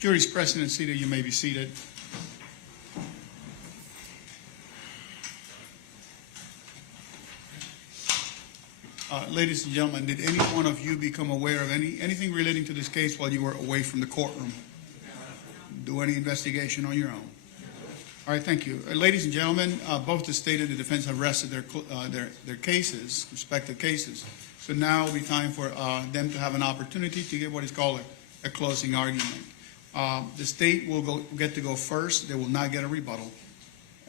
Jury's present and seated. You may be seated. Ladies and gentlemen, did any one of you become aware of anything relating to this case while you were away from the courtroom? Do any investigation on your own? All right, thank you. Ladies and gentlemen, both the state and the defense have rested their cases, respective cases. So now it will be time for them to have an opportunity to give what is called a closing argument. The state will get to go first. They will not get a rebuttal.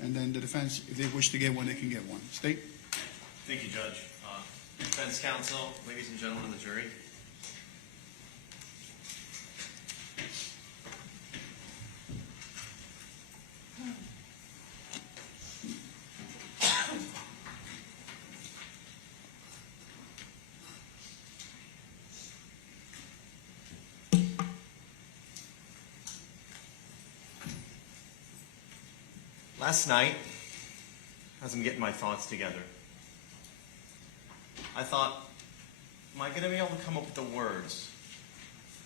And then the defense, if they wish to get one, they can get one. State? Thank you, Judge. Defense counsel, ladies and gentlemen of the jury. Last night, as I'm getting my thoughts together, I thought, am I going to be able to come up with the words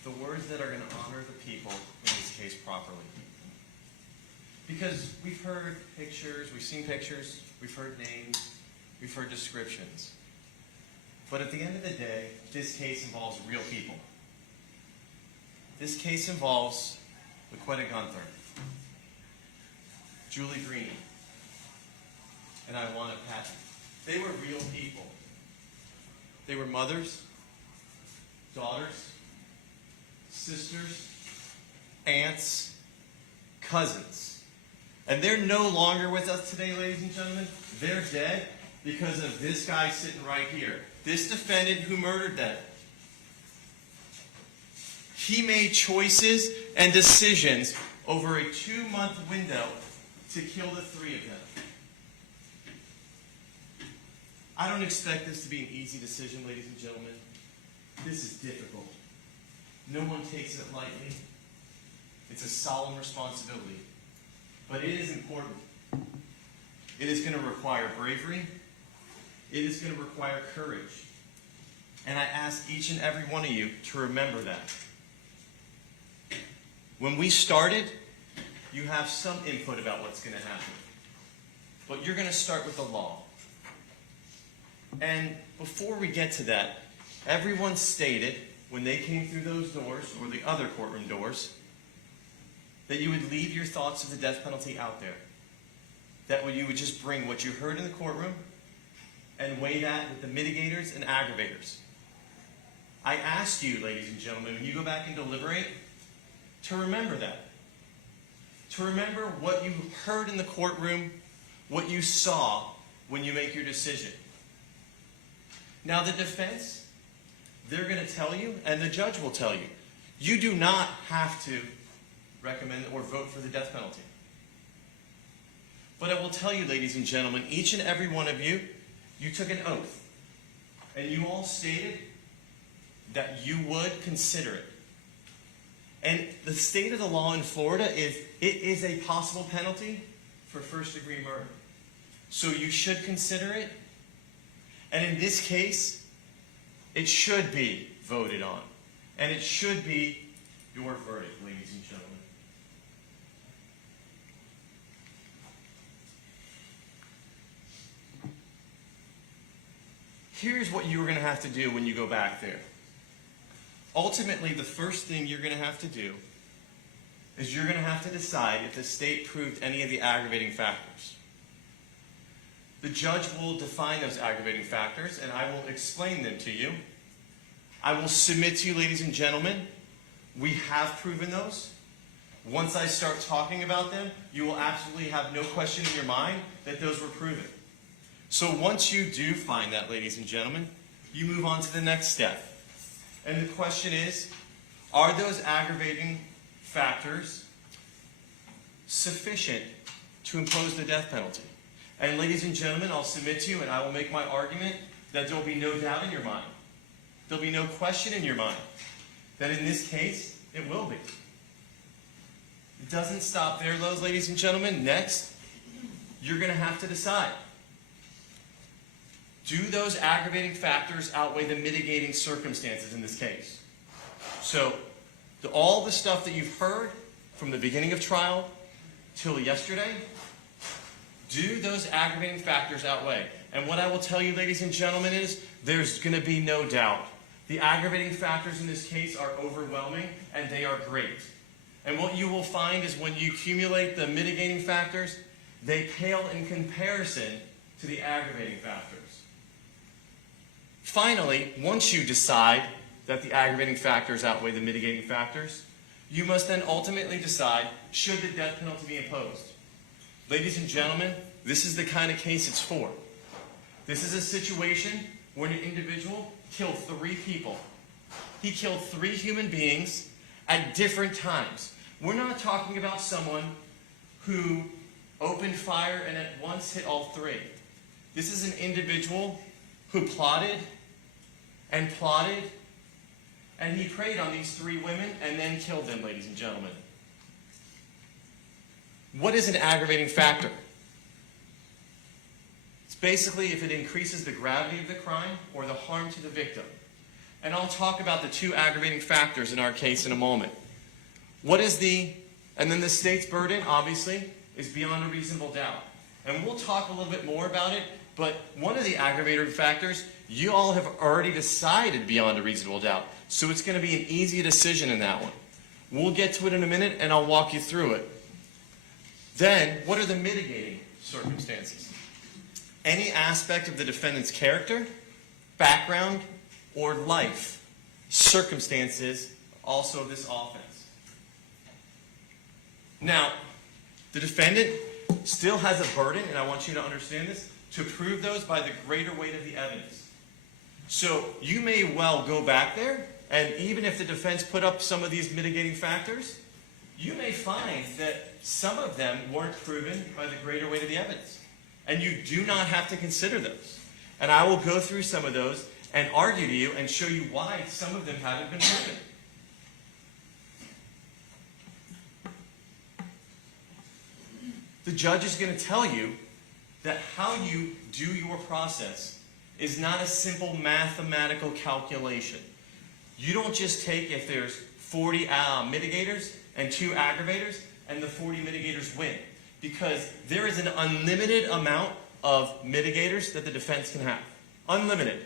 that are going to honor the people in this case properly? Because we've heard pictures, we've seen pictures, we've heard names, we've heard descriptions. But at the end of the day, this case involves real people. This case involves Laquetta Gunther, Julie Green, and Iwana Patton. They were real people. They were mothers, daughters, sisters, aunts, cousins. And they're no longer with us today, ladies and gentlemen. They're dead because of this guy sitting right here. This defendant who murdered them. He made choices and decisions over a 2-month window to kill the 3 of them. I don't expect this to be an easy decision, ladies and gentlemen. This is difficult. No one takes it lightly. It's a solemn responsibility. But it is important. It is going to require bravery. It is going to require courage. And I ask each and every one of you to remember that. When we started, you have some input about what's going to happen. But you're going to start with the law. And before we get to that, everyone stated when they came through those doors, or the other courtroom doors, that you would leave your thoughts of the death penalty out there. That you would just bring what you heard in the courtroom and weigh that with the mitigators and aggravators. I asked you, ladies and gentlemen, when you go back and deliberate, to remember that. To remember what you heard in the courtroom, what you saw when you make your decision. Now the defense, they're going to tell you, and the judge will tell you, you do not have to recommend or vote for the death penalty. But I will tell you, ladies and gentlemen, each and every one of you, you took an oath. And you all stated that you would consider it. And the state of the law in Florida is, it is a possible penalty for first-degree murder. So you should consider it. And in this case, it should be voted on. And it should be your verdict, ladies and gentlemen. Here's what you're going to have to do when you go back there. Ultimately, the first thing you're going to have to do is you're going to have to decide if the state proved any of the aggravating factors. The judge will define those aggravating factors, and I will explain them to you. I will submit to you, ladies and gentlemen, we have proven those. Once I start talking about them, you will absolutely have no question in your mind that those were proven. So once you do find that, ladies and gentlemen, you move on to the next step. And the question is, are those aggravating factors sufficient to impose the death penalty? And ladies and gentlemen, I'll submit to you, and I will make my argument, that there will be no doubt in your mind. There will be no question in your mind that in this case, it will be. It doesn't stop there, though, ladies and gentlemen. Next, you're going to have to decide. Do those aggravating factors outweigh the mitigating circumstances in this case? So, all the stuff that you've heard from the beginning of trial till yesterday, do those aggravating factors outweigh? And what I will tell you, ladies and gentlemen, is there's going to be no doubt. The aggravating factors in this case are overwhelming, and they are great. And what you will find is when you accumulate the mitigating factors, they pale in comparison to the aggravating factors. Finally, once you decide that the aggravating factors outweigh the mitigating factors, you must then ultimately decide, should the death penalty be imposed? Ladies and gentlemen, this is the kind of case it's for. This is a situation where an individual killed 3 people. He killed 3 human beings at different times. We're not talking about someone who opened fire and at once hit all 3. This is an individual who plotted, and he preyed on these 3 women and then killed them, ladies and gentlemen. What is an aggravating factor? It's basically if it increases the gravity of the crime or the harm to the victim. And I'll talk about the 2 aggravating factors in our case in a moment. And then the state's burden, obviously, is beyond a reasonable doubt. And we'll talk a little bit more about it, but one of the aggravating factors, you all have already decided beyond a reasonable doubt. So it's going to be an easy decision in that one. We'll get to it in a minute, and I'll walk you through it. Then, what are the mitigating circumstances? Any aspect of the defendant's character, background, or life circumstances also of this offense. Now, the defendant still has a burden, and I want you to understand this, to prove those by the greater weight of the evidence. So you may well go back there, and even if the defense put up some of these mitigating factors, you may find that some of them weren't proven by the greater weight of the evidence. And you do not have to consider those. And I will go through some of those and argue to you and show you why some of them haven't been proven. The judge is going to tell you that how you do your process is not a simple mathematical calculation. You don't just take if there's 40 mitigators and 2 aggravators and the 40 mitigators win. Because there is an unlimited amount of mitigators that the defense can have. Unlimited.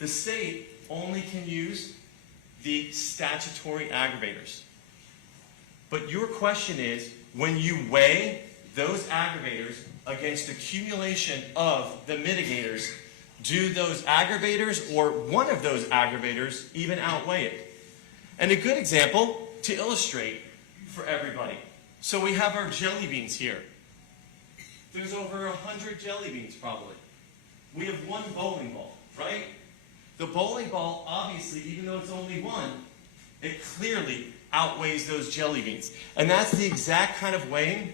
The state only can use the statutory aggravators. But your question is, when you weigh those aggravators against accumulation of the mitigators, do those aggravators or one of those aggravators even outweigh it? And a good example to illustrate for everybody. So we have our jelly beans here. There's over 100 jelly beans probably. We have 1 bowling ball, right? The bowling ball, obviously, even though it's only 1, it clearly outweighs those jelly beans. And that's the exact kind of weighing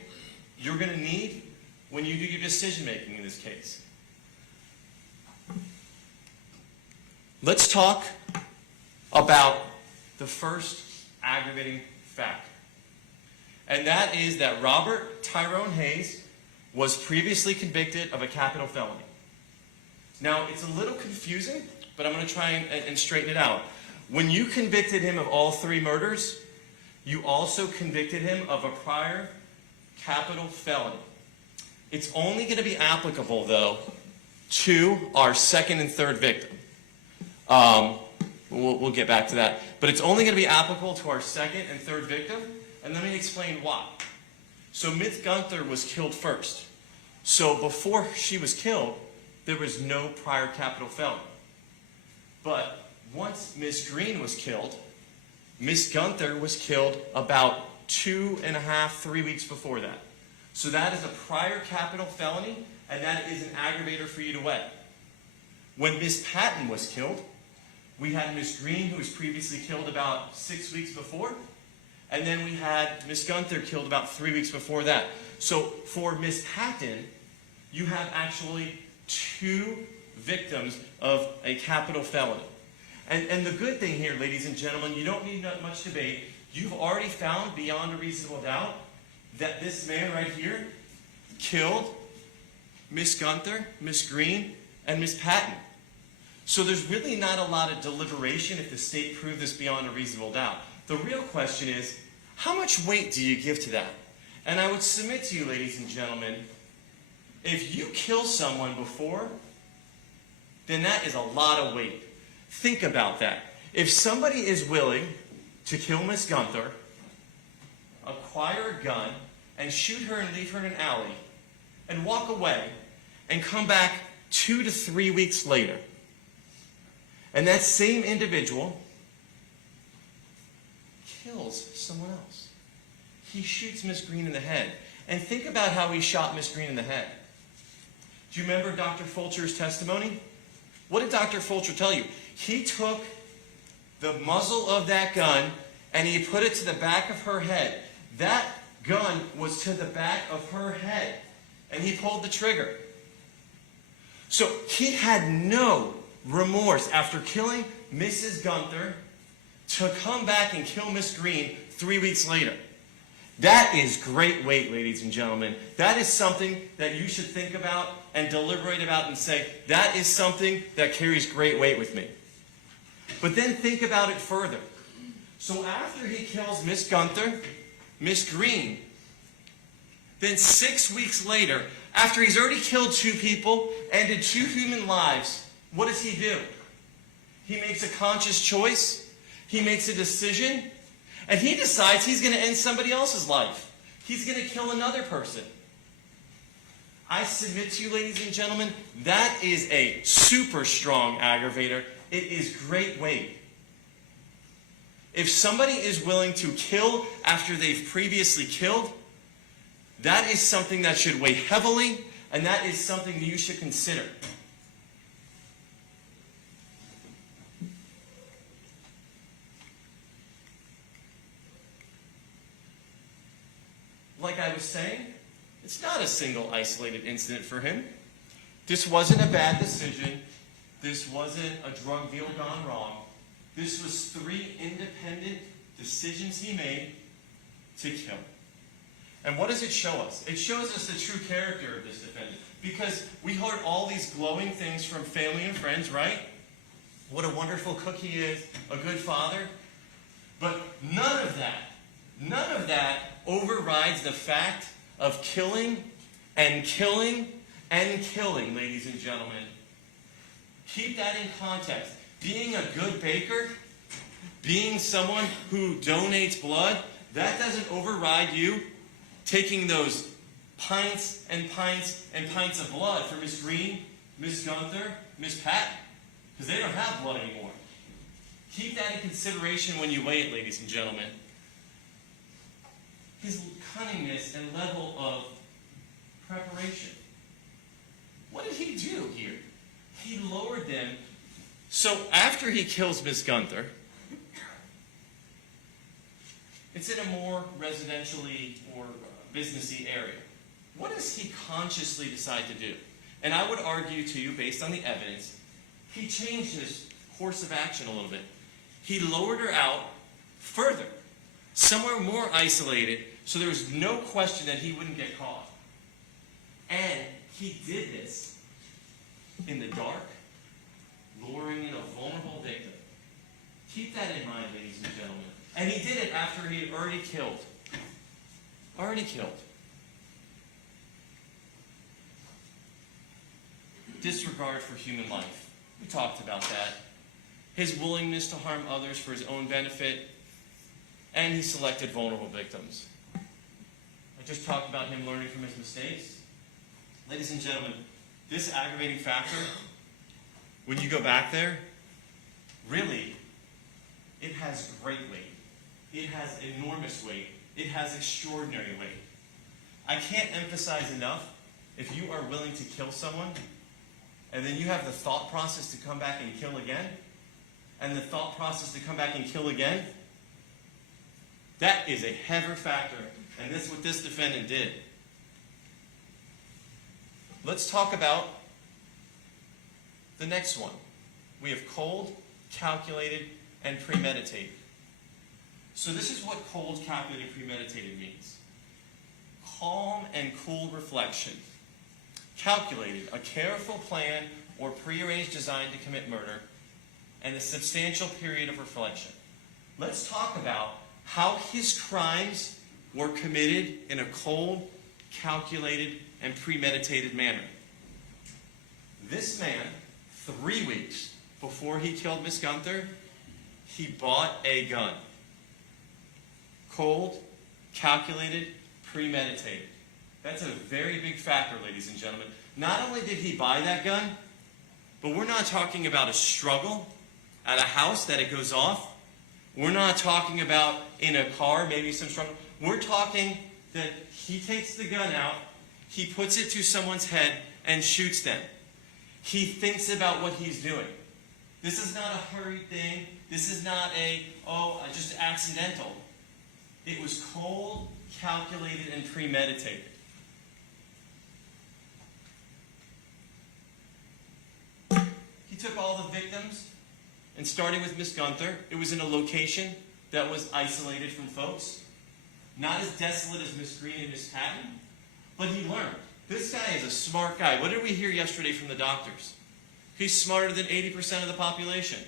you're going to need when you do your decision making in this case. Let's talk about the first aggravating factor. And that is that Robert Tyrone Hayes was previously convicted of a capital felony. Now, it's a little confusing, but I'm going to try and straighten it out. When you convicted him of all 3 murders, you also convicted him of a prior capital felony. It's only going to be applicable, though, to our second and third victim. We'll get back to that. But it's only going to be applicable to our second and third victim, and let me explain why. So Ms. Gunther was killed first. So before she was killed, there was no prior capital felony. But once Ms. Green was killed, Ms. Gunther was killed about 2.5, 3 weeks before that. So that is a prior capital felony, and that is an aggravator for you to weigh. When Ms. Patton was killed, we had Ms. Green, who was previously killed about 6 weeks before, and then we had Ms. Gunther killed about 3 weeks before that. So for Ms. Patton, you have actually 2 victims of a capital felony. And the good thing here, ladies and gentlemen, you don't need much debate. You've already found beyond a reasonable doubt that this man right here killed Ms. Gunther, Ms. Green, and Ms. Patton. So there's really not a lot of deliberation if the state proved this beyond a reasonable doubt. The real question is, how much weight do you give to that? And I would submit to you, ladies and gentlemen, if you kill someone before, then that is a lot of weight. Think about that. If somebody is willing to kill Miss Gunther, acquire a gun, and shoot her and leave her in an alley, and walk away, and come back 2 to 3 weeks later, and that same individual kills someone else. He shoots Miss Green in the head. And think about how he shot Miss Green in the head. Do you remember Dr. Fulcher's testimony? What did Dr. Fulcher tell you? He took the muzzle of that gun and he put it to the back of her head. That gun was to the back of her head. And he pulled the trigger. So he had no remorse after killing Mrs. Gunther to come back and kill Miss Green 3 weeks later. That is great weight, ladies and gentlemen. That is something that you should think about and deliberate about and say, that is something that carries great weight with me. But then think about it further. So after he kills Miss Gunther, Miss Green, then 6 weeks later, after he's already killed 2 people, ended 2 human lives, what does he do? He makes a conscious choice. He makes a decision. And he decides he's going to end somebody else's life. He's going to kill another person. I submit to you, ladies and gentlemen, that is a super strong aggravator. It is great weight. If somebody is willing to kill after they've previously killed, that is something that should weigh heavily, and that is something that you should consider. Like I was saying, it's not a single isolated incident for him. This wasn't a bad decision. This wasn't a drug deal gone wrong. This was 3 independent decisions he made to kill. And what does it show us? It shows us the true character of this defendant. Because we heard all these glowing things from family and friends, right? What a wonderful cook he is, a good father. But none of that overrides the fact of killing and killing and killing, ladies and gentlemen. Keep that in context. Being a good baker, being someone who donates blood, that doesn't override you taking those pints and pints and pints of blood for Miss Green, Miss Gunther, Miss Patton, because they don't have blood anymore. Keep that in consideration when you weigh it, ladies and gentlemen. His cunningness and level of preparation. What did he do here? He lowered them. So after he kills Miss Gunther, it's in a more residentially or businessy area. What does he consciously decide to do? And I would argue to you, based on the evidence, he changed his course of action a little bit. He lowered her out further, somewhere more isolated, so there was no question that he wouldn't get caught. And he did this in the dark, luring in a vulnerable victim. Keep that in mind, ladies and gentlemen. And he did it after he had already killed. Already killed. Disregard for human life. We talked about that. His willingness to harm others for his own benefit. And he selected vulnerable victims. I just talked about him learning from his mistakes. Ladies and gentlemen, this aggravating factor, when you go back there, really, it has great weight. It has enormous weight. It has extraordinary weight. I can't emphasize enough, if you are willing to kill someone, and then you have the thought process to come back and kill again, and the thought process to come back and kill again, that is a heavy factor, and that's what this defendant did. Let's talk about the next one. We have cold, calculated, and premeditated. So this is what cold, calculated, premeditated means. Calm and cool reflection. Calculated, a careful plan or prearranged design to commit murder, and a substantial period of reflection. Let's talk about how his crimes were committed in a cold, calculated, and premeditated manner. This man, 3 weeks before he killed Miss Gunther, he bought a gun. Cold, calculated, premeditated. That's a very big factor, ladies and gentlemen. Not only did he buy that gun, but we're not talking about a struggle at a house that it goes off. We're not talking about in a car, maybe some struggle. We're talking that he takes the gun out, he puts it to someone's head and shoots them. He thinks about what he's doing. This is not a hurried thing. This is not just accidental. It was cold, calculated, and premeditated. He took all the victims, and starting with Miss Gunther, it was in a location that was isolated from folks. Not as desolate as Miss Green and Miss Patton, but he learned. This guy is a smart guy. What did we hear yesterday from the doctors? He's smarter than 80% of the population.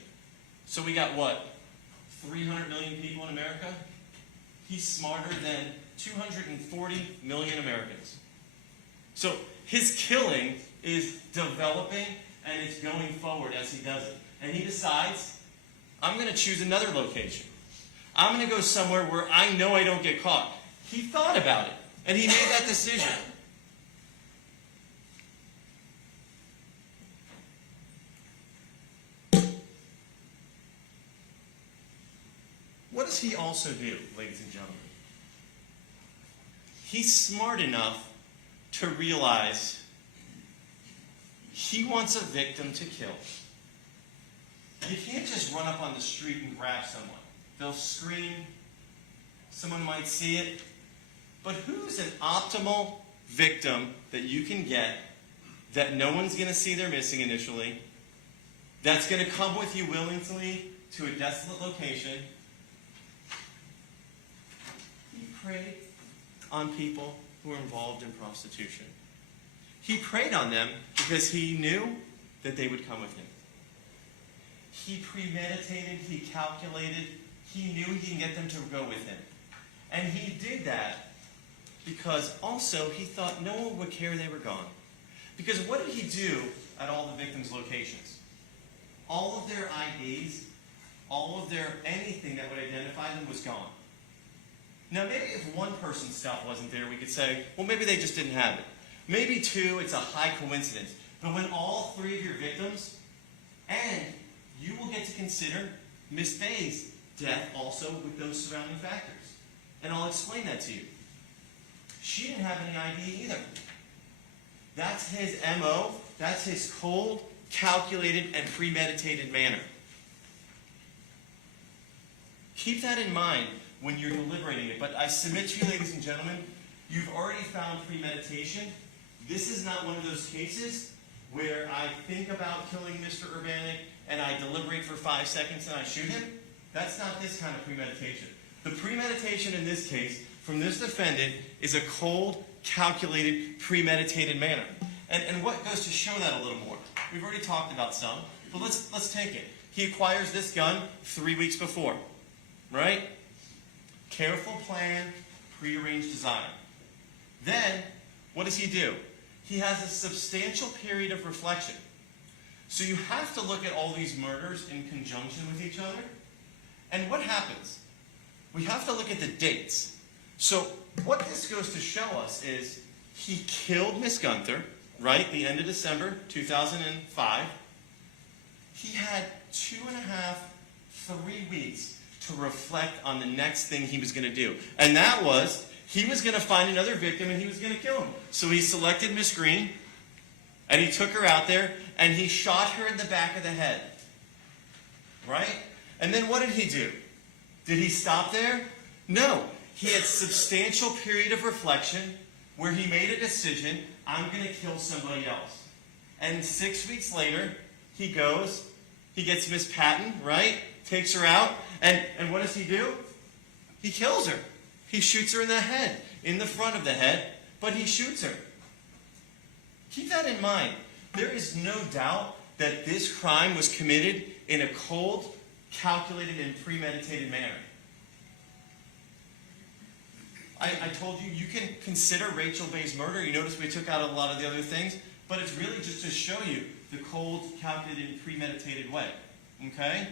So we got what? 300 million people in America? He's smarter than 240 million Americans. So his killing is developing and it's going forward as he does it. And he decides, I'm going to choose another location. I'm going to go somewhere where I know I don't get caught. He thought about it, and he made that decision. What does he also do, ladies and gentlemen? He's smart enough to realize he wants a victim to kill. You can't just run up on the street and grab someone. They'll scream. Someone might see it. But who's an optimal victim that you can get that no one's going to see they're missing initially, that's going to come with you willingly to a desolate location? He preyed on people who were involved in prostitution. He preyed on them because he knew that they would come with him. He premeditated, he calculated, he knew he can get them to go with him. And he did that because also he thought no one would care they were gone. Because what did he do at all the victims' locations? All of their IDs, all of their anything that would identify them was gone. Now maybe if one person's stuff wasn't there, we could say, well, maybe they just didn't have it. Maybe two, it's a high coincidence. But when all three of your victims, and you will get to consider Miss Bay's death also with those surrounding factors. And I'll explain that to you. She didn't have any ID either. That's his MO. That's his cold, calculated, and premeditated manner. Keep that in mind when you're deliberating it. But I submit to you, ladies and gentlemen, you've already found premeditation. This is not one of those cases where I think about killing Mr. Urbanik and I deliberate for 5 seconds and I shoot him. That's not this kind of premeditation. The premeditation in this case from this defendant is a cold, calculated, premeditated manner. And what goes to show that a little more? We've already talked about some, but let's take it. He acquires this gun 3 weeks before, right? Careful plan, prearranged design. Then, what does he do? He has a substantial period of reflection. So you have to look at all these murders in conjunction with each other. And what happens? We have to look at the dates. So what this goes to show us is he killed Miss Gunther, right, the end of December 2005. He had 2.5, 3 weeks to reflect on the next thing he was going to do. And that was, he was going to find another victim and he was going to kill him. So he selected Miss Green, and he took her out there, and he shot her in the back of the head. Right? And then what did he do? Did he stop there? No. He had a substantial period of reflection where he made a decision, I'm going to kill somebody else. And 6 weeks later, he goes, he gets Miss Patton, right? Takes her out, and what does he do? He kills her. He shoots her in the head, in the front of the head, but he shoots her. Keep that in mind. There is no doubt that this crime was committed in a cold, calculated and premeditated manner. I told you, you can consider Rachel Bay's murder. You notice we took out a lot of the other things, but it's really just to show you the cold, calculated, and premeditated way. Okay?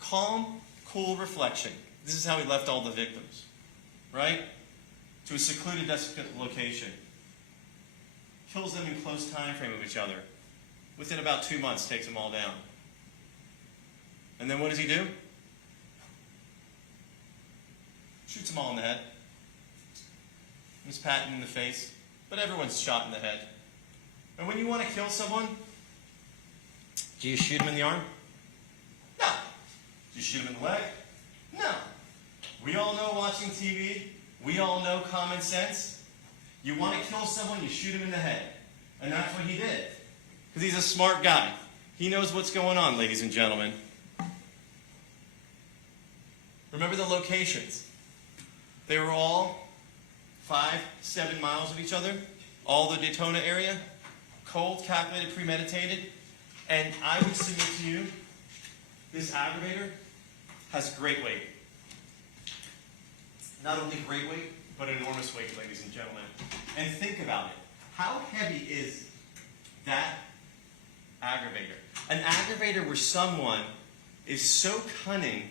Calm, cool reflection. This is how he left all the victims. Right? To a secluded, desolate location. Kills them in close time frame of each other. Within about 2 months, takes them all down. And then what does he do? Shoots them all in the head. Miss Patton in the face. But everyone's shot in the head. And when you want to kill someone, do you shoot him in the arm? No. Do you shoot him in the leg? No. We all know watching TV. We all know common sense. You want to kill someone, you shoot him in the head. And that's what he did. Because he's a smart guy. He knows what's going on, ladies and gentlemen. Remember the locations. They were all 5-7 miles of each other. All the Daytona area. Cold, calculated, premeditated. And I would submit to you, this aggravator has great weight. Not only great weight, but enormous weight, ladies and gentlemen. And think about it. How heavy is that aggravator? An aggravator where someone is so cunning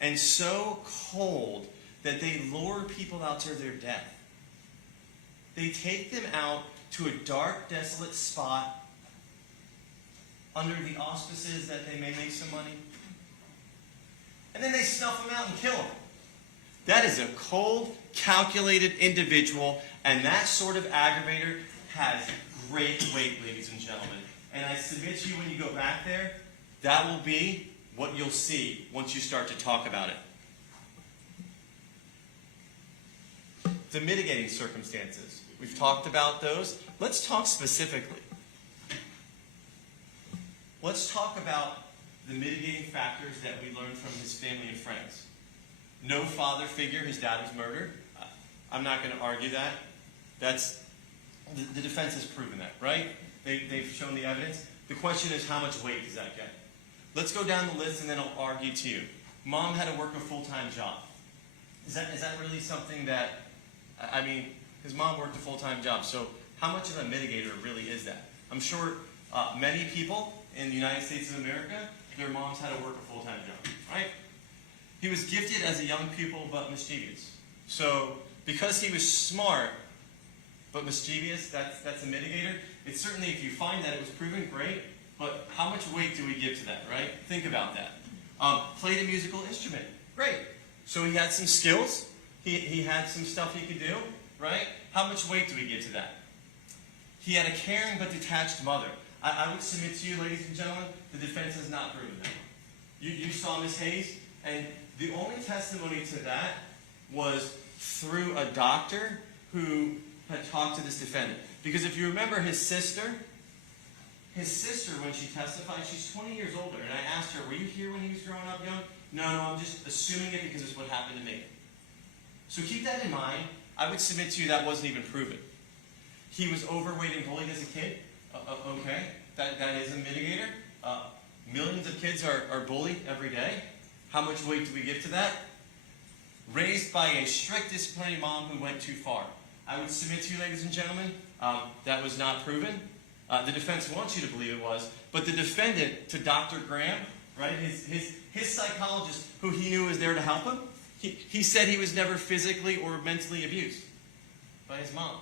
and so cold that they lure people out to their death. They take them out to a dark, desolate spot under the auspices that they may make some money. And then they snuff them out and kill them. That is a cold, calculated individual, and that sort of aggravator has great weight, ladies and gentlemen. And I submit to you, when you go back there, that will be what you'll see once you start to talk about it. The mitigating circumstances. We've talked about those. Let's talk specifically. Let's talk about the mitigating factors that we learned from his family and friends. No father figure, his dad was murdered. I'm not going to argue that. That's the defense has proven that, right? They've shown the evidence. The question is, how much weight does that get? Let's go down the list and then I'll argue to you. Mom had to work a full-time job. Is that really something that, I mean, his mom worked a full-time job, so how much of a mitigator really is that? I'm sure many people in the United States of America, their moms had to work a full-time job, right? He was gifted as a young pupil, but mischievous. So, because he was smart, but mischievous, that's a mitigator. It's certainly, if you find that it was proven, great, but how much weight do we give to that, right? Think about that. Played a musical instrument, great. So he had some skills, he had some stuff he could do, right? How much weight do we give to that? He had a caring but detached mother. I would submit to you, ladies and gentlemen, the defense has not proven that. You saw Ms. Hayes, and the only testimony to that was through a doctor who had talked to this defendant. Because if you remember his sister, when she testified, she's 20 years older. And I asked her, were you here when he was growing up young? No, I'm just assuming it because it's what happened to me. So keep that in mind. I would submit to you that wasn't even proven. He was overweight and bullied as a kid. Okay, that is a mitigator. Millions of kids are bullied every day. How much weight do we give to that? Raised by a strict disciplinary mom who went too far. I would submit to you, ladies and gentlemen, that was not proven. The defense wants you to believe it was, but the defendant, to Dr. Graham, right, his psychologist, who he knew was there to help him, he said he was never physically or mentally abused by his mom.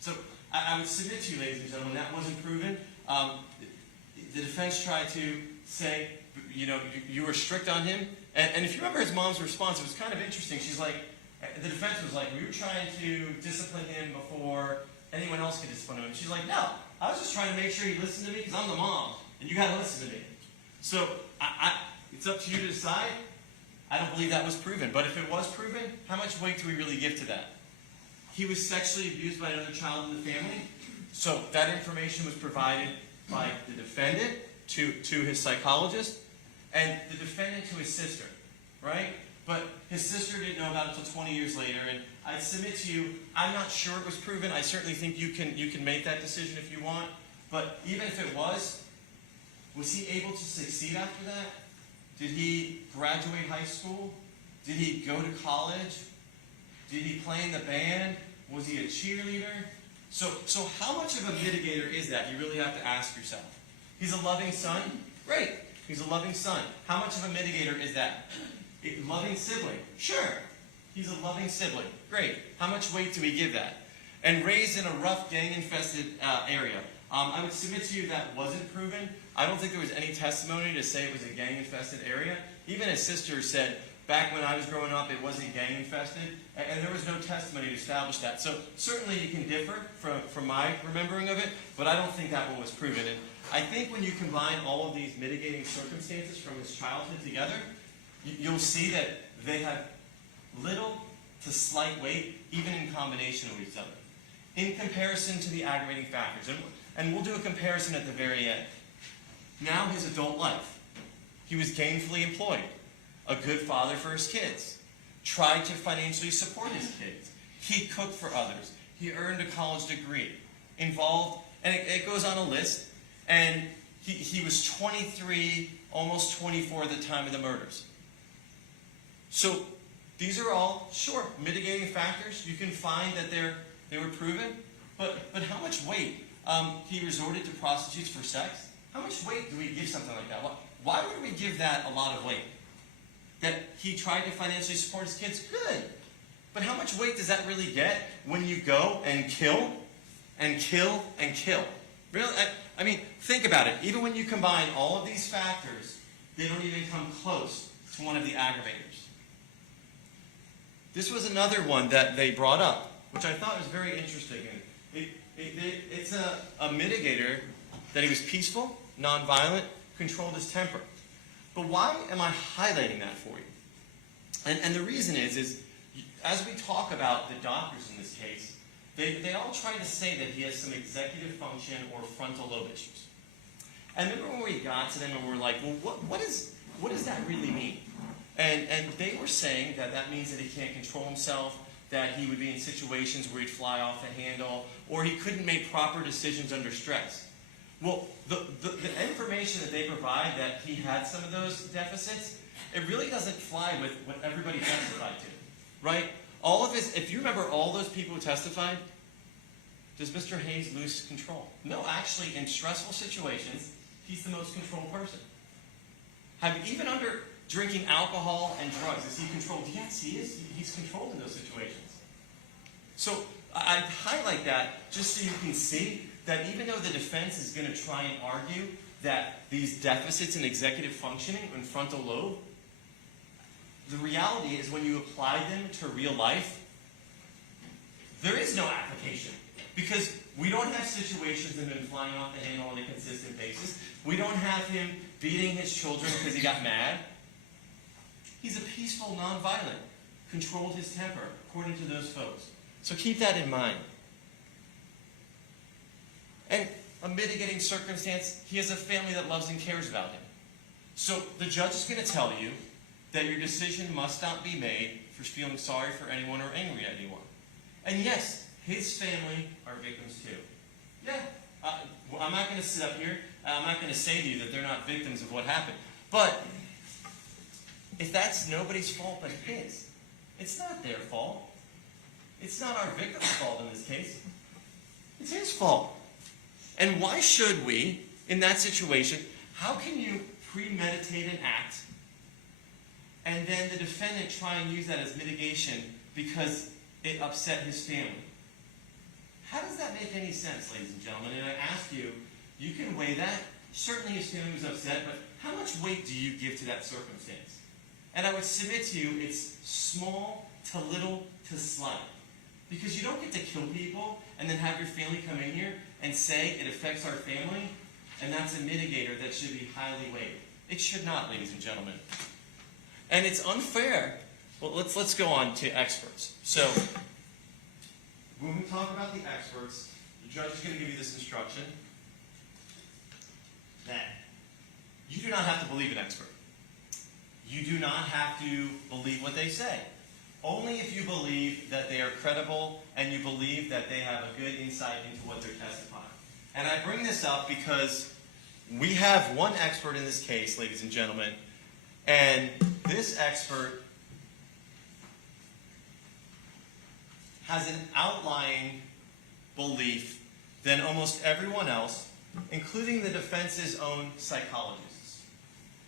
So I would submit to you, ladies and gentlemen, that wasn't proven. The defense tried to say, you know, you were strict on him. And if you remember his mom's response, it was kind of interesting. She's like, the defense was like, we were trying to discipline him before anyone else could discipline him. And she's like, no, I was just trying to make sure he listened to me because I'm the mom, and you got to listen to me. So it's up to you to decide. I don't believe that was proven. But if it was proven, how much weight do we really give to that? He was sexually abused by another child in the family. So that information was provided by the defendant to his psychologist, and the defendant to his sister, right? But his sister didn't know about it until 20 years later, and I submit to you, I'm not sure it was proven. I certainly think you can make that decision if you want, but even if it was, Was he able to succeed after that? Did he graduate high school? Did he go to college? Did he play in the band? Was he a cheerleader? So how much of a mitigator is that? You really have to ask yourself. He's a loving son? Great. He's a loving son. How much of a mitigator is that? A loving sibling? Sure. He's a loving sibling. Great. How much weight do we give that? And raised in a rough, gang-infested area. I would submit to you that wasn't proven. I don't think there was any testimony to say it was a gang-infested area. Even his sister said, back when I was growing up, it wasn't gang-infested, and there was no testimony to establish that. So certainly you can differ from my remembering of it, but I don't think that one was proven. And I think when you combine all of these mitigating circumstances from his childhood together, you'll see that they have little to slight weight, even in combination with each other, in comparison to the aggravating factors. And we'll do a comparison at the very end. Now his adult life. He was gainfully employed, a good father for his kids, tried to financially support his kids. He cooked for others. He earned a college degree, involved, and it goes on a list, and he was 23, almost 24 at the time of the murders. So these are all, sure, mitigating factors. You can find that they were proven, but how much weight? He resorted to prostitutes for sex. How much weight do we give something like that? Why would we give that a lot of weight? That he tried to financially support his kids? Good. But how much weight does that really get when you go and kill and kill and kill? Really? I mean, think about it. Even when you combine all of these factors, they don't even come close to one of the aggravators. This was another one that they brought up, which I thought was very interesting. It's a mitigator that he was peaceful, nonviolent, controlled his temper. But why am I highlighting that for you? And the reason is as we talk about the doctors in this case, they all try to say that he has some executive function or frontal lobe issues. And remember when we got to them and we're like, well, what does that really mean? And they were saying that means that he can't control himself, that he would be in situations where he'd fly off the handle, or he couldn't make proper decisions under stress. Well, the information that they provide that he had some of those deficits, it really doesn't fly with what everybody testified to, right? All of his, if you remember all those people who testified, does Mr. Hayes lose control? No, actually, in stressful situations, he's the most controlled person. Even under drinking alcohol and drugs, is he controlled? Yes, he is. He's controlled in those situations. So I highlight that just so you can see that even though the defense is going to try and argue that these deficits in executive functioning and frontal lobe, the reality is when you apply them to real life, there is no application. Because we don't have situations of him flying off the handle on a consistent basis. We don't have him beating his children because he got mad. He's a peaceful, nonviolent, controlled his temper, according to those folks. So keep that in mind. And a mitigating circumstance, he has a family that loves and cares about him. So the judge is going to tell you that your decision must not be made for feeling sorry for anyone or angry at anyone. And yes, his family are victims too. Yeah, I'm not going to sit up here, I'm not going to say to you that they're not victims of what happened. But if that's nobody's fault but his, it's not their fault. It's not our victim's fault in this case. It's his fault. And why should we, in that situation, how can you premeditate an act and then the defendant try and use that as mitigation because it upset his family? How does that make any sense, ladies and gentlemen? And I ask you, you can weigh that. Certainly his family was upset, but how much weight do you give to that circumstance? And I would submit to you, it's small to little to slight. Because you don't get to kill people and then have your family come in here and say it affects our family, and that's a mitigator that should be highly weighed. It should not, ladies and gentlemen. And it's unfair. Well, let's go on to experts. So, when we talk about the experts, the judge is going to give you this instruction that you do not have to believe an expert. You do not have to believe what they say. Only if you believe that they are credible and you believe that they have a good insight into what they're testifying. And I bring this up because We have one expert in this case, ladies and gentlemen, and this expert has an outlying belief than almost everyone else, including the defense's own psychologists.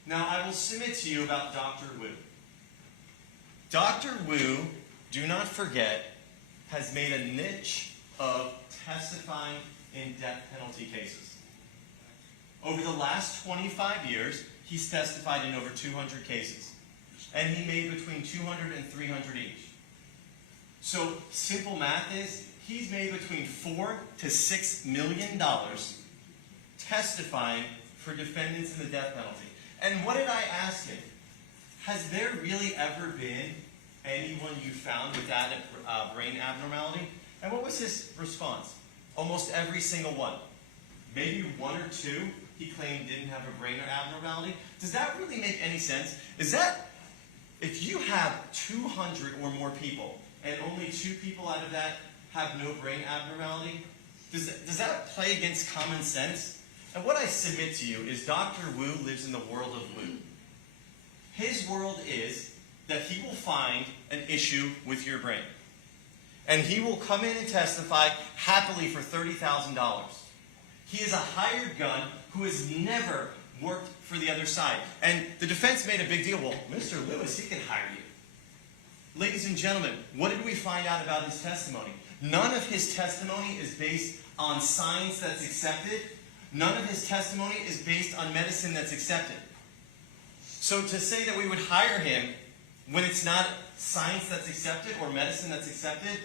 Now, I will submit to you about Dr. Wu. Dr. Wu, do not forget, has made a niche of testifying in death penalty cases. Over the last 25 years, he's testified in over 200 cases, and he made between 200 and 300 each. So simple math is, he's made between $4 to $6 million testifying for defendants in the death penalty. And what did I ask him? Has there really ever been anyone you found with that brain abnormality? And what was his response? Almost every single one. Maybe one or two he claimed didn't have a brain abnormality. Does that really make any sense? Is that, if you have 200 or more people, and only 2 people out of that have no brain abnormality, does that play against common sense? And what I submit to you is Dr. Wu lives in the world of Wu. His world is that he will find an issue with your brain. And he will come in and testify happily for $30,000. He is a hired gun who has never worked for the other side. And the defense made a big deal. Well, Mr. Lewis, he can hire you. Ladies and gentlemen, what did we find out about his testimony? None of his testimony is based on science that's accepted. None of his testimony is based on medicine that's accepted. So to say that we would hire him when it's not science that's accepted or medicine that's accepted,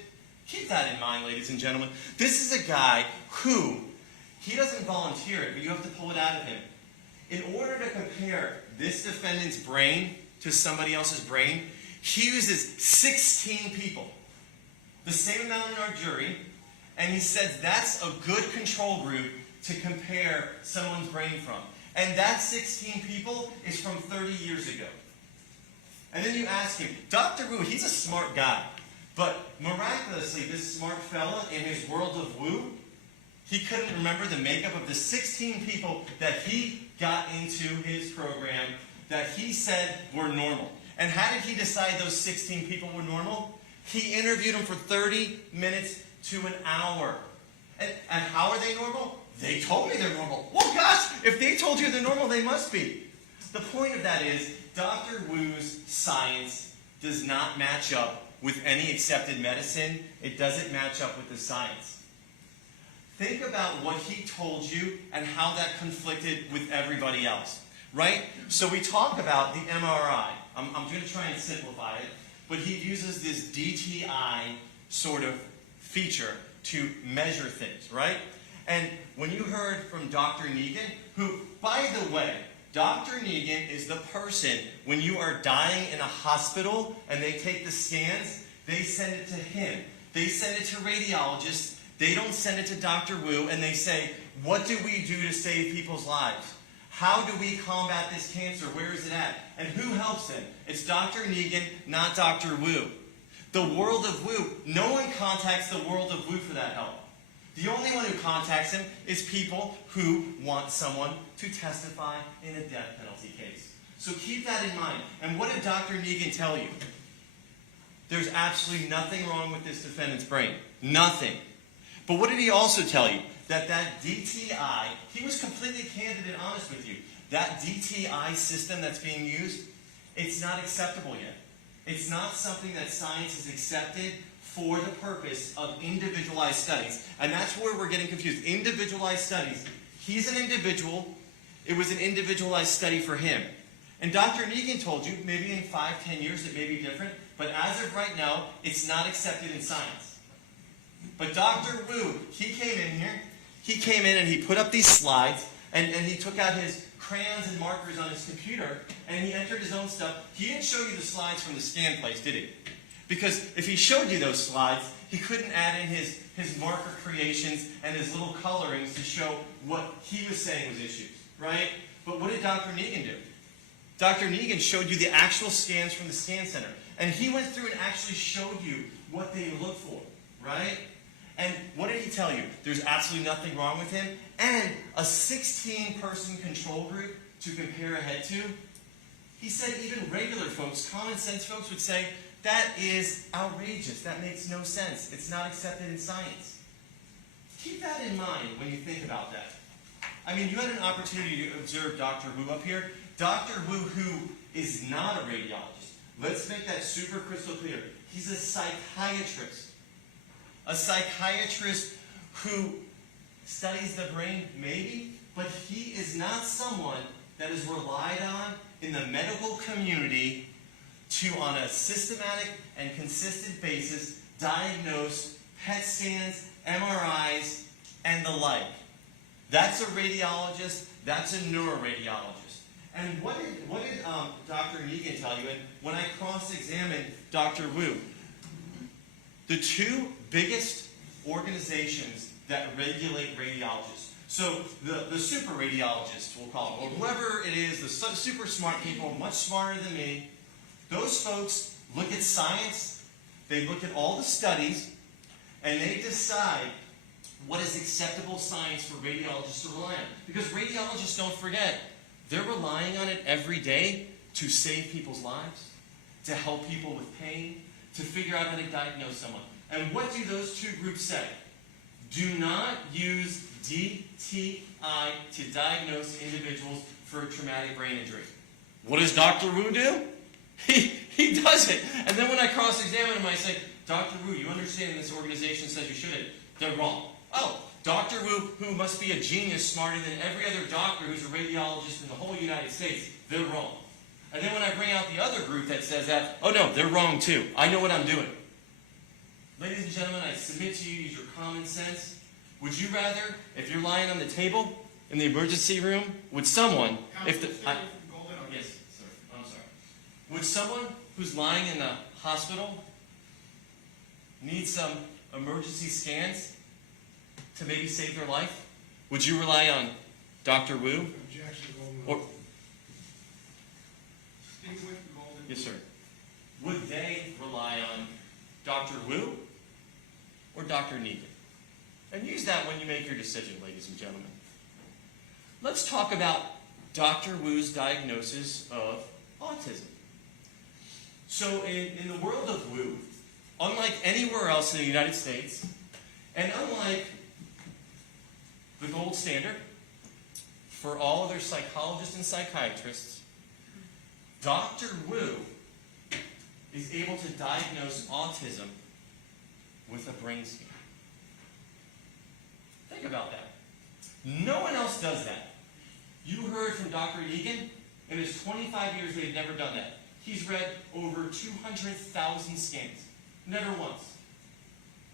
keep that in mind, ladies and gentlemen. This is a guy who, he doesn't volunteer it, but you have to pull it out of him. In order to compare this defendant's brain to somebody else's brain, he uses 16 people, the same amount in our jury, and he says that's a good control group to compare someone's brain from. And that 16 people is from 30 years ago. And then you ask him, Dr. Wu, he's a smart guy, but miraculously, this smart fella in his world of Wu, he couldn't remember the makeup of the 16 people that he got into his program that he said were normal. And how did he decide those 16 people were normal? He interviewed them for 30 minutes to an hour. And how are they normal? They told me they're normal. Well, gosh, if they told you they're normal, they must be. The point of that is, Dr. Wu's science does not match up with any accepted medicine. It doesn't match up with the science. Think about what he told you and how that conflicted with everybody else, right? So we talk about the MRI. I'm going to try and simplify it, but he uses this DTI sort of feature to measure things, right? And when you heard from Dr. Negan, who, by the way, Dr. Negan is the person, when you are dying in a hospital and they take the scans, they send it to him. They send it to radiologists. They don't send it to Dr. Wu, and they say, what do we do to save people's lives? How do we combat this cancer? Where is it at? And who helps them? It's Dr. Negan, not Dr. Wu. The world of Wu, no one contacts the world of Wu for that help. The only one who contacts him is people who want someone to testify in a death penalty case. So keep that in mind. And what did Dr. Negan tell you? There's absolutely nothing wrong with this defendant's brain. Nothing. But what did he also tell you? That DTI, he was completely candid and honest with you. That DTI system that's being used, it's not acceptable yet. It's not something that science has accepted for the purpose of individualized studies. And that's where we're getting confused. Individualized studies. He's an individual. It was an individualized study for him. And Dr. Negan told you, maybe in 5-10 years it may be different, but as of right now, it's not accepted in science. But Dr. Wu, he came in here, he came in and he put up these slides, and he took out his crayons and markers on his computer, and he entered his own stuff. He didn't show you the slides from the scan place, did he? Because if he showed you those slides, he couldn't add in his marker creations and his little colorings to show what he was saying was issues, right? But what did Dr. Negan do? Dr. Negan showed you the actual scans from the scan center. And he went through and actually showed you what they look for, right? And what did he tell you? There's absolutely nothing wrong with him. And a 16-person control group to compare a head to. He said even regular folks, common sense folks, would say, that is outrageous. That makes no sense. It's not accepted in science. Keep that in mind when you think about that. I mean, you had an opportunity to observe Dr. Wu up here. Dr. Wu, who is not a radiologist. Let's make that super crystal clear. He's a psychiatrist. A psychiatrist who studies the brain, maybe, but he is not someone that is relied on in the medical community to, on a systematic and consistent basis, diagnose PET scans, MRIs, and the like. That's a radiologist. That's a neuroradiologist. And what did Dr. Negan tell you? And when I cross-examined Dr. Wu, the two biggest organizations that regulate radiologists. So the super radiologists, we'll call them, or whoever it is, the super smart people, much smarter than me, those folks look at science, they look at all the studies, and they decide what is acceptable science for radiologists to rely on. Because radiologists, don't forget, they're relying on it every day to save people's lives, to help people with pain, to figure out how to diagnose someone. And what do those two groups say? Do not use DTI to diagnose individuals for a traumatic brain injury. What does Dr. Wu do? He does it. And then when I cross-examine him, I say, Dr. Wu, you understand this organization says you shouldn't. They're wrong. Oh, Dr. Wu, who must be a genius smarter than every other doctor who's a radiologist in the whole United States, they're wrong. And then when I bring out the other group that says that, oh no, they're wrong too. I know what I'm doing. Ladies and gentlemen, I submit to you, use your common sense. Would you rather, if you're lying on the table in the emergency room, would someone, if the, yes, sir, I'm sorry. Would someone who's lying in the hospital need some emergency scans to maybe save their life? Would you rely on Dr. Wu? Or, yes, sir. Would they rely on Dr. Wu or Dr. Negan? And use that when you make your decision, ladies and gentlemen. Let's talk about Dr. Wu's diagnosis of autism. So in the world of Wu, unlike anywhere else in the United States, and unlike the gold standard for all other psychologists and psychiatrists, Dr. Wu is able to diagnose autism with a brain scan. Think about that. No one else does that. You heard from Dr. Negan, in his 25 years they've never done that. He's read over 200,000 scans. Never once.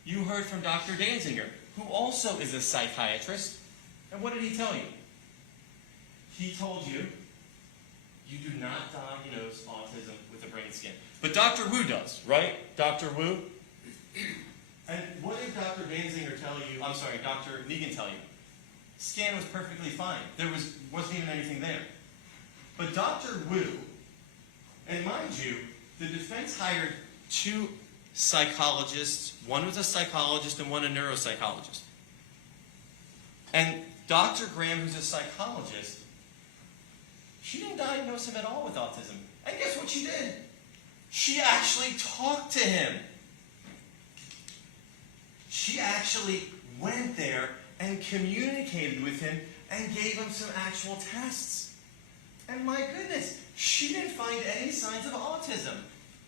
You heard from Dr. Danziger, who also is a psychiatrist. And what did he tell you? He told you, you do not diagnose autism with a brain scan. But Dr. Wu does, right? Dr. Wu? And what did Dr. Danziger tell you? I'm sorry, Dr. Negan tell you? Scan was perfectly fine. There wasn't even anything there. But Dr. Wu, and mind you, the defense hired two psychologists. One was a psychologist and one a neuropsychologist. And Dr. Graham, who's a psychologist, she didn't diagnose him at all with autism. And guess what she did? She actually talked to him. She actually went there and communicated with him and gave him some actual tests. And my goodness, she didn't find any signs of autism.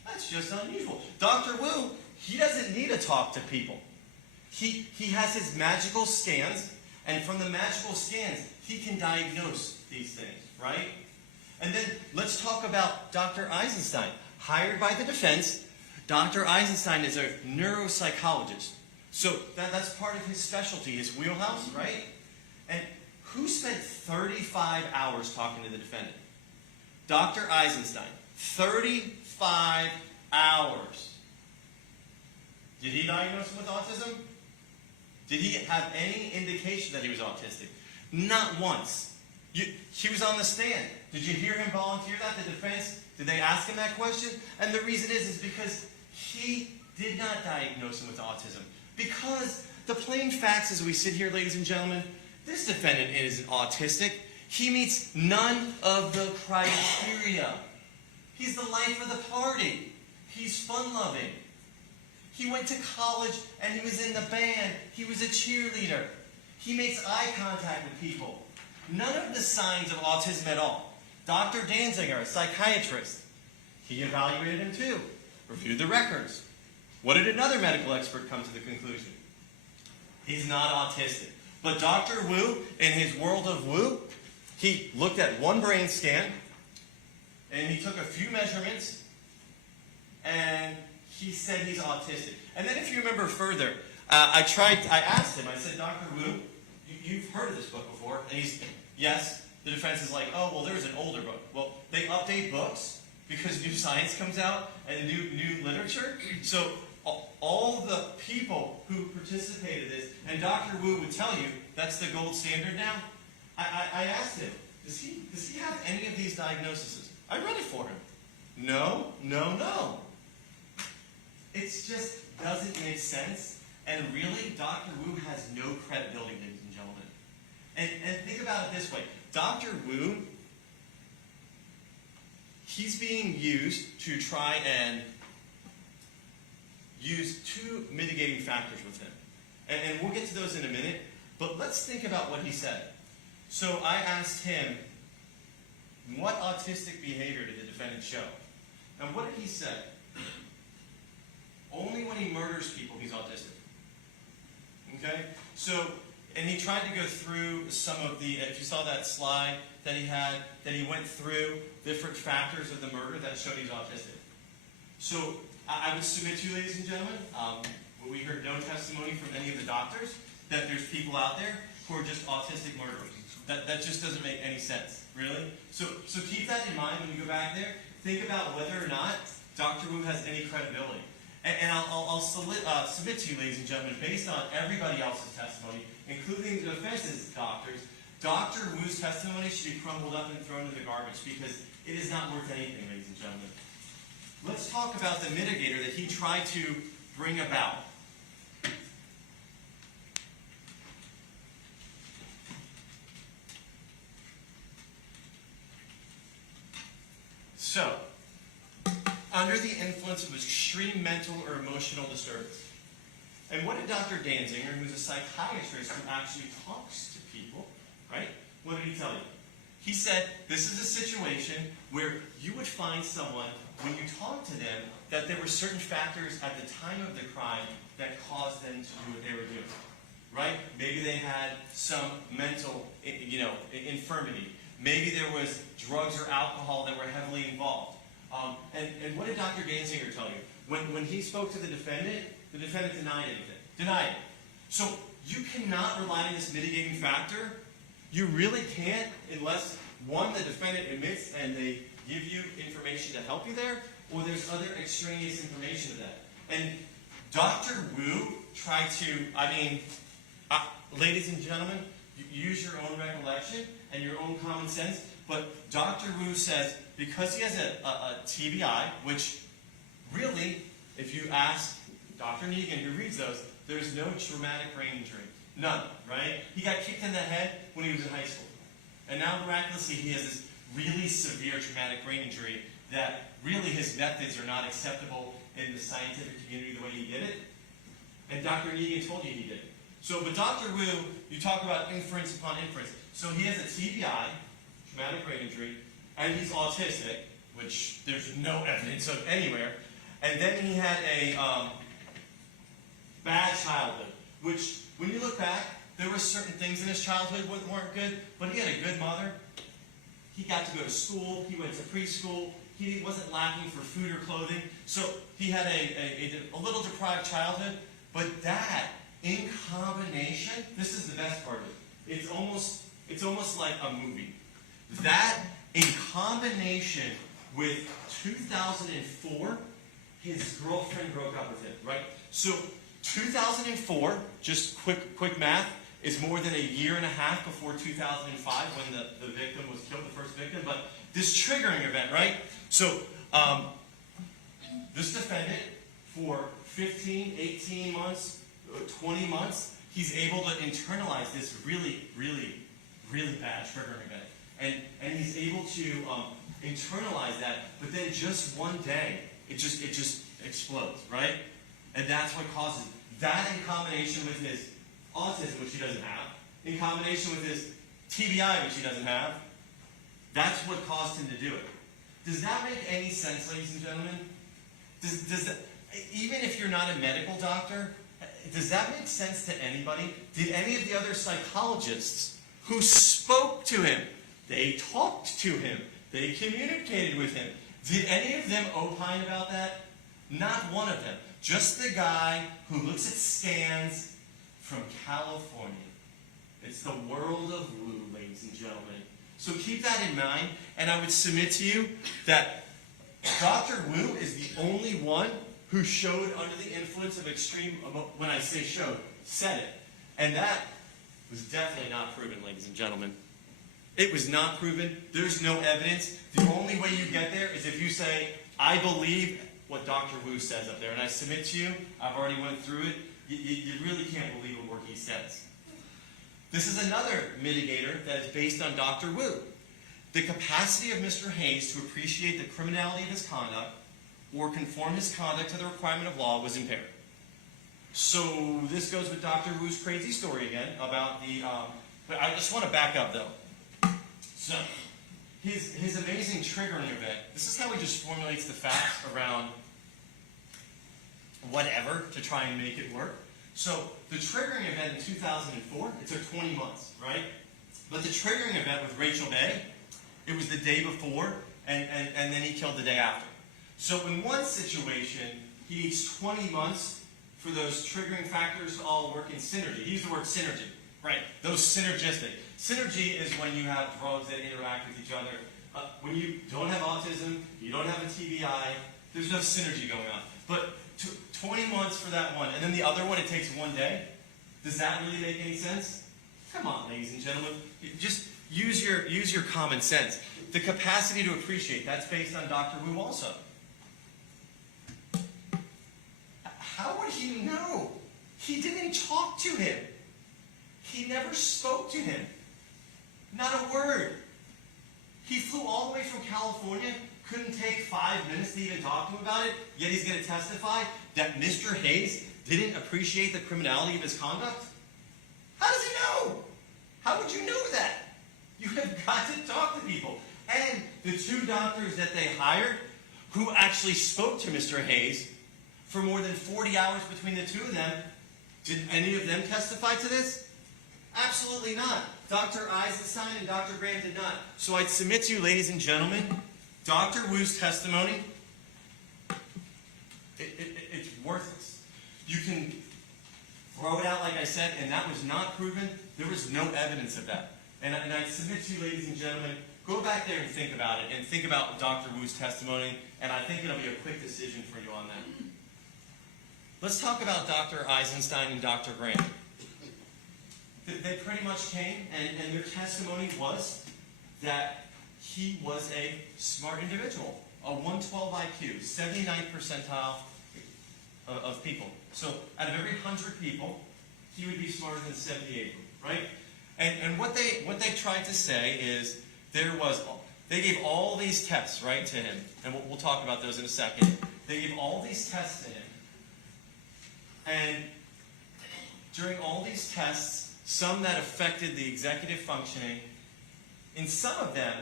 That's just unusual. Dr. Wu, he doesn't need to talk to people. He has his magical scans, and from the magical scans, he can diagnose these things, right? And then let's talk about Dr. Eisenstein. Hired by the defense, Dr. Eisenstein is a neuropsychologist. So that's part of his specialty, his wheelhouse, right? And who spent 35 hours talking to the defendant? Dr. Eisenstein. 35 hours. Did he diagnose him with autism? Did he have any indication that he was autistic? Not once. He was on the stand. Did you hear him volunteer that? The defense, did they ask him that question? And the reason is because he did not diagnose him with autism. Because The plain facts as we sit here, ladies and gentlemen, this defendant is autistic. He meets none of the criteria. He's the life of the party. He's fun-loving. He went to college and he was in the band. He was a cheerleader. He makes eye contact with people. None of the signs of autism at all. Dr. Danziger, a psychiatrist, he evaluated him too, reviewed the records. What did another medical expert come to the conclusion? He's not autistic. But Dr. Wu, in his world of Wu, he looked at one brain scan, and he took a few measurements, and he said he's autistic. And then if you remember further, I asked him, I said, Dr. Wu, you've heard of this book before? And he's, yes. The defense is like, oh, well, there's an older book. Well, they update books because new science comes out and new literature. So all the people who participated in this, and Dr. Wu would tell you that's the gold standard now. I asked him, does he have any of these diagnoses? I read it for him. No. It just doesn't make sense. And really, Dr. Wu has no credibility, ladies and gentlemen. And think about it this way. Dr. Wu, he's being used to try and use two mitigating factors with him. And we'll get to those in a minute, but let's think about what he said. So I asked him, what autistic behavior did the defendant show? And what did he say? Only when he murders people, he's autistic. Okay? So, and he tried to go through some of the, if you saw that slide that he had, that he went through different factors of the murder that showed he's autistic. So, I would submit to you, ladies and gentlemen, we heard no testimony from any of the doctors that there's people out there who are just autistic murderers. That just doesn't make any sense, really. So keep that in mind when you go back there. Think about whether or not Dr. Wu has any credibility. And I'll submit to you, ladies and gentlemen, based on everybody else's testimony, including the defense's doctors, Dr. Wu's testimony should be crumbled up and thrown in the garbage because it is not worth anything, ladies and gentlemen. Let's talk about the mitigator that he tried to bring about. So, under the influence of extreme mental or emotional disturbance. And what did Dr. Danziger, who's a psychiatrist who actually talks to people, right? What did he tell you? He said, this is a situation where you would find someone, when you talk to them, that there were certain factors at the time of the crime that caused them to do what they were doing, right? Maybe they had some mental, infirmity. Maybe there was drugs or alcohol that were heavily involved. And what did Dr. Danziger tell you? When he spoke to the defendant denied anything. Denied it. So you cannot rely on this mitigating factor. You really can't unless, one, the defendant admits and they give you information to help you there, or there's other extraneous information to that. And Dr. Wu tried to, ladies and gentlemen, use your own recollection and your own common sense, but Dr. Wu says, because he has a TBI, which really, if you ask Dr. Negan, who reads those, there's no traumatic brain injury. None, right? He got kicked in the head when he was in high school. And now, miraculously, he has this really severe traumatic brain injury that really his methods are not acceptable in the scientific community the way he did it. And Dr. Negan told you he did it. So, but Dr. Wu, you talk about inference upon inference. So he has a TBI, traumatic brain injury, and he's autistic, which there's no evidence of anywhere. And then he had a bad childhood, which, when you look back, there were certain things in his childhood that weren't good, but he had a good mother. He got to go to school. He went to preschool. He wasn't lacking for food or clothing. So he had a little deprived childhood, but that, in combination, this is the best part of it. It's almost like a movie. That, in combination with 2004, his girlfriend broke up with him, right? So 2004, just quick math, is more than a year and a half before 2005 when the victim was killed, the first victim. But this triggering event, right? So this defendant, for 15, 18 months, 20 months, he's able to internalize this really, really, really bad triggering event. And he's able to internalize that, but then just one day, it just explodes, right? And that's what causes that, in combination with his autism, which he doesn't have, in combination with his TBI, which he doesn't have, that's what caused him to do it. Does that make any sense, ladies and gentlemen? Does that, even if you're not a medical doctor, does that make sense to anybody? Did any of the other psychologists who spoke to him, they talked to him, they communicated with him, did any of them opine about that? Not one of them. Just the guy who looks at scans from California. It's the world of woo, ladies and gentlemen. So keep that in mind, and I would submit to you that Dr. Wu is the only one who showed under the influence of extreme, when I say showed, said it. And that was definitely not proven, ladies and gentlemen. It was not proven. There's no evidence. The only way you get there is if you say, I believe what Dr. Wu says up there. And I submit to you, I've already went through it, you really can't believe a word he says. This is another mitigator that is based on Dr. Wu. The capacity of Mr. Hayes to appreciate the criminality of his conduct or conform his conduct to the requirement of law was impaired. So this goes with Dr. Wu's crazy story again about the, but I just want to back up though. So, his amazing triggering event, this is how he just formulates the facts around whatever to try and make it work. So, the triggering event in 2004, it took 20 months, right? But the triggering event with Rachel Day, it was the day before, and then he killed the day after. So, in one situation, he needs 20 months for those triggering factors to all work in synergy. He used the word synergy, right? Those synergistic. Synergy is when you have drugs that interact with each other. When you don't have autism, you don't have a TBI, there's no synergy going on. But 20 months for that one, and then the other one, it takes 1 day. Does that really make any sense? Come on, ladies and gentlemen. Just use your common sense. The capacity to appreciate, that's based on Dr. Wu also. How would he know? He didn't talk to him. He never spoke to him. Not a word. He flew all the way from California, couldn't take 5 minutes to even talk to him about it, yet he's going to testify that Mr. Hayes didn't appreciate the criminality of his conduct? How does he know? How would you know that? You have got to talk to people. And the 2 doctors that they hired who actually spoke to Mr. Hayes for more than 40 hours between the 2 of them, did any of them testify to this? Absolutely not. Dr. Eisenstein and Dr. Graham did not. So I'd submit to you, ladies and gentlemen, Dr. Wu's testimony, it's worthless. You can throw it out, like I said, and that was not proven. There was no evidence of that. And I'd submit to you, ladies and gentlemen, go back there and think about it, and think about Dr. Wu's testimony, and I think it'll be a quick decision for you on that. Let's talk about Dr. Eisenstein and Dr. Graham. They pretty much came, and their testimony was that he was a smart individual, a 112 IQ, 79th percentile of people. So out of every 100 people, he would be smarter than 78, right? And what they tried to say is they gave all these tests, right, to him, and we'll talk about those in a second. They gave all these tests to him, and during all these tests, some that affected the executive functioning, in some of them,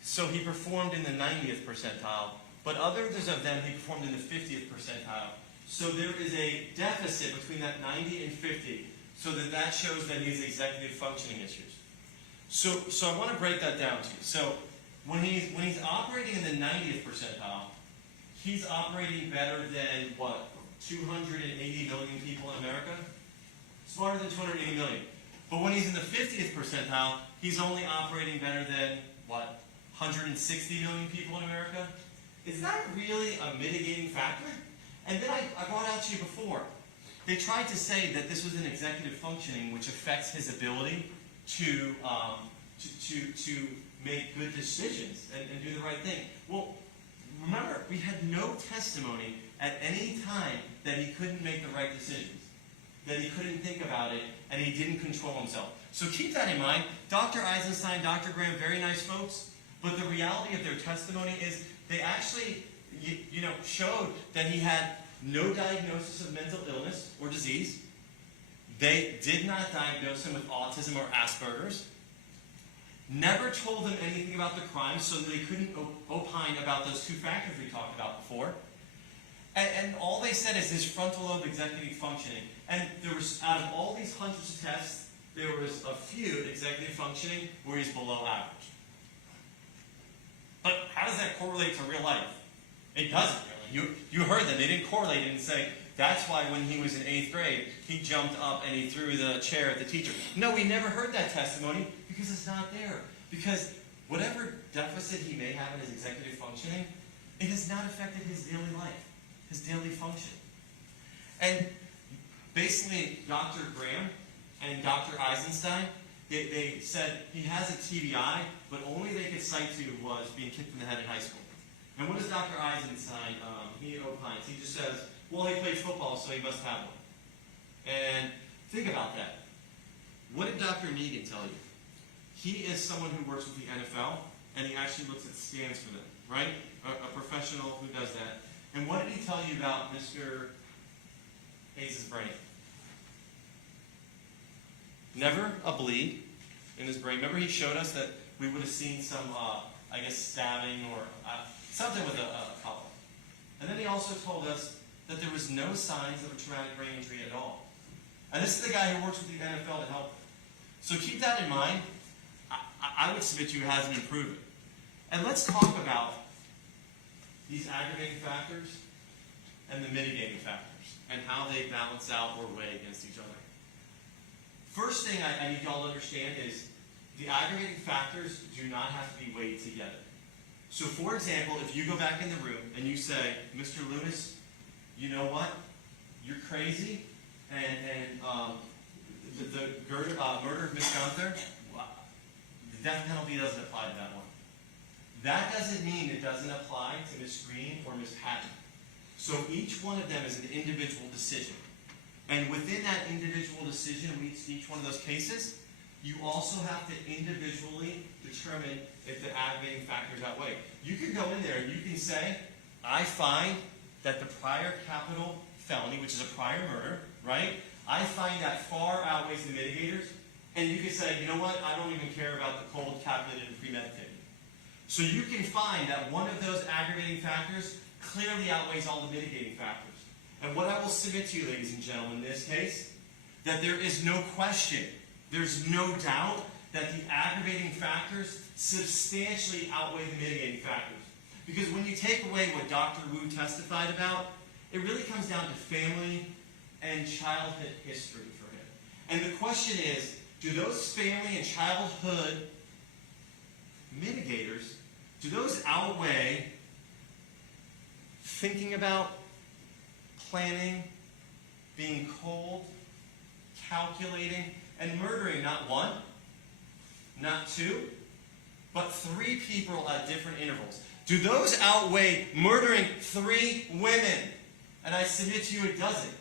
so he performed in the 90th percentile, but others of them he performed in the 50th percentile. So there is a deficit between that 90 and 50, so that shows that he has executive functioning issues. So I want to break that down to you. So when he's operating in the 90th percentile, he's operating better than what, 280 million people in America? Smarter than 280 million. But when he's in the 50th percentile, he's only operating better than, what, 160 million people in America? Is that really a mitigating factor? And then I brought out to you before, they tried to say that this was an executive functioning which affects his ability to make good decisions and do the right thing. Well, remember, we had no testimony at any time that he couldn't make the right decisions. that he couldn't think about it, and he didn't control himself. So keep that in mind. Dr. Eisenstein, Dr. Graham, very nice folks, but the reality of their testimony is they actually showed that he had no diagnosis of mental illness or disease. They did not diagnose him with autism or Asperger's. Never told them anything about the crime, so that they couldn't opine about those two factors we talked about before. And all they said is his frontal lobe executive functioning. And there was, out of all these hundreds of tests, there was a few executive functioning where he's below average. But how does that correlate to real life? It doesn't really. You heard them. They didn't correlate it and say, that's why when he was in 8th grade, he jumped up and he threw the chair at the teacher. No, we never heard that testimony because it's not there. Because whatever deficit he may have in his executive functioning, it has not affected his daily life, his daily function. And basically, Dr. Graham and Dr. Eisenstein, they said he has a TBI, but only they could cite to was being kicked in the head in high school. And what does Dr. Eisenstein, he opines? He just says, well, he played football, so he must have one. And think about that. What did Dr. Negan tell you? He is someone who works with the NFL, and he actually looks at scans for them, right? A professional who does that. And what did he tell you about Mr. Hayes' brain? Never a bleed in his brain. Remember he showed us that we would have seen some, stabbing or something with a collar. And then he also told us that there was no signs of a traumatic brain injury at all. And this is the guy who works with the NFL to help. So keep that in mind. I would submit to you it hasn't improved. And let's talk about these aggravating factors and the mitigating factors and how they balance out or weigh against each other. First thing I need y'all to understand is the aggravating factors do not have to be weighed together. So for example, if you go back in the room and you say, Mr. Loomis, you know what? You're crazy, and the murder of Miss Gunther, the death penalty doesn't apply to that one. That doesn't mean it doesn't apply to Miss Green or Miss Patton. So each one of them is an individual decision. And within that individual decision with each one of those cases, you also have to individually determine if the aggravating factors outweigh. You can go in there and you can say, I find that the prior capital felony, which is a prior murder, right? I find that far outweighs the mitigators. And you can say, you know what? I don't even care about the cold, calculated, and premeditated. So you can find that one of those aggravating factors clearly outweighs all the mitigating factors. And what I will submit to you, ladies and gentlemen, in this case, that there is no question, there's no doubt that the aggravating factors substantially outweigh the mitigating factors. Because when you take away what Dr. Wu testified about, it really comes down to family and childhood history for him. And the question is, do those family and childhood mitigators, do those outweigh thinking about, planning, being cold, calculating, and murdering not one, not two, but 3 people at different intervals? Do those outweigh murdering 3 women? And I submit to you it doesn't.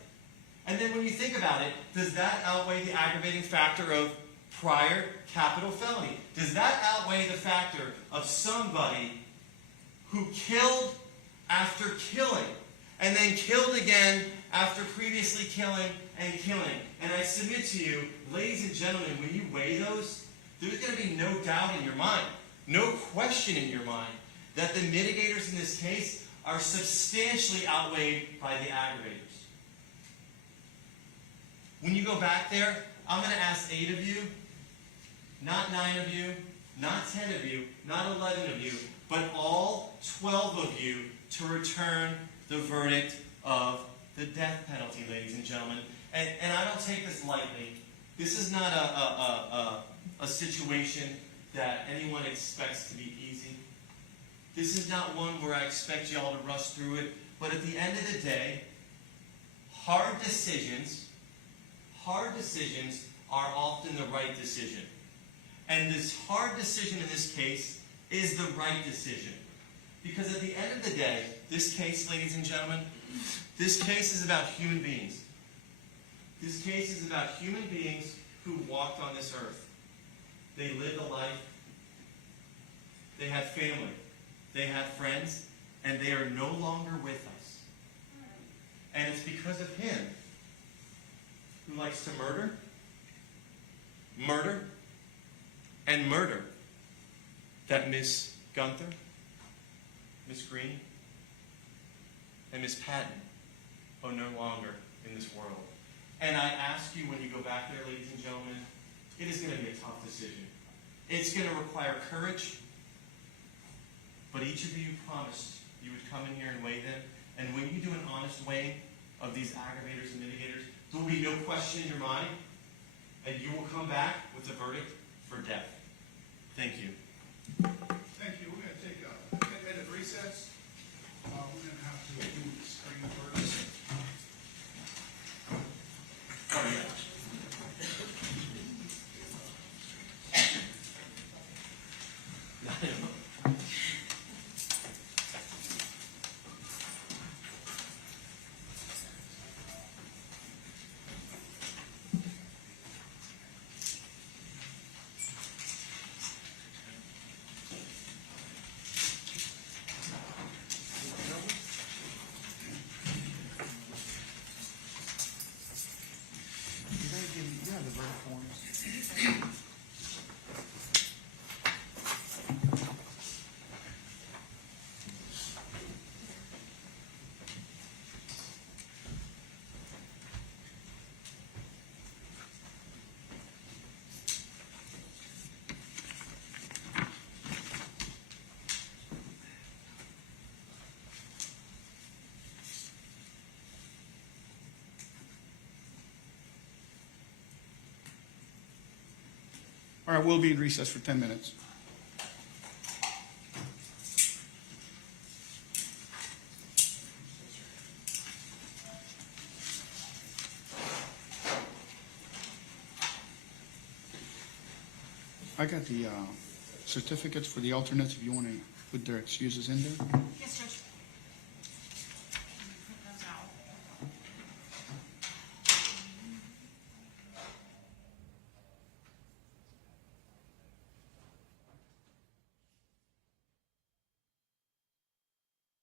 And then when you think about it, does that outweigh the aggravating factor of prior capital felony? Does that outweigh the factor of somebody who killed after killing, and then killed again after previously killing and killing? And I submit to you, ladies and gentlemen, when you weigh those, there's going to be no doubt in your mind, no question in your mind, that the mitigators in this case are substantially outweighed by the aggravators. When you go back there, I'm going to ask 8 of you, not 9 of you, not 10 of you, not 11 of you, but all 12 of you to return the verdict of the death penalty, ladies and gentlemen. And I don't take this lightly. This is not a situation that anyone expects to be easy. This is not one where I expect y'all to rush through it. But at the end of the day, hard decisions are often the right decision. And this hard decision in this case is the right decision. Because at the end of the day, this case, ladies and gentlemen, this case is about human beings. This case is about human beings who walked on this earth. They lived a life. They had family. They had friends. And they are no longer with us. And it's because of him, who likes to murder, and murder, that Miss Gunther, Miss Green, and Miss Patton are no longer in this world. And I ask you, when you go back there, ladies and gentlemen, it is going to be a tough decision. It's going to require courage, but each of you promised you would come in here and weigh them. And when you do an honest weighing of these aggravators and mitigators, there will be no question in your mind, and you will come back with a verdict for death. Thank you. Thank you. We're going to take a 10-minute recess. We're going to have to do the screen first. Oh, yeah. Yeah, the verdict forms. All right, we'll be in recess for 10 minutes. I got the certificates for the alternates if you want to put their excuses in there. Yes, sir.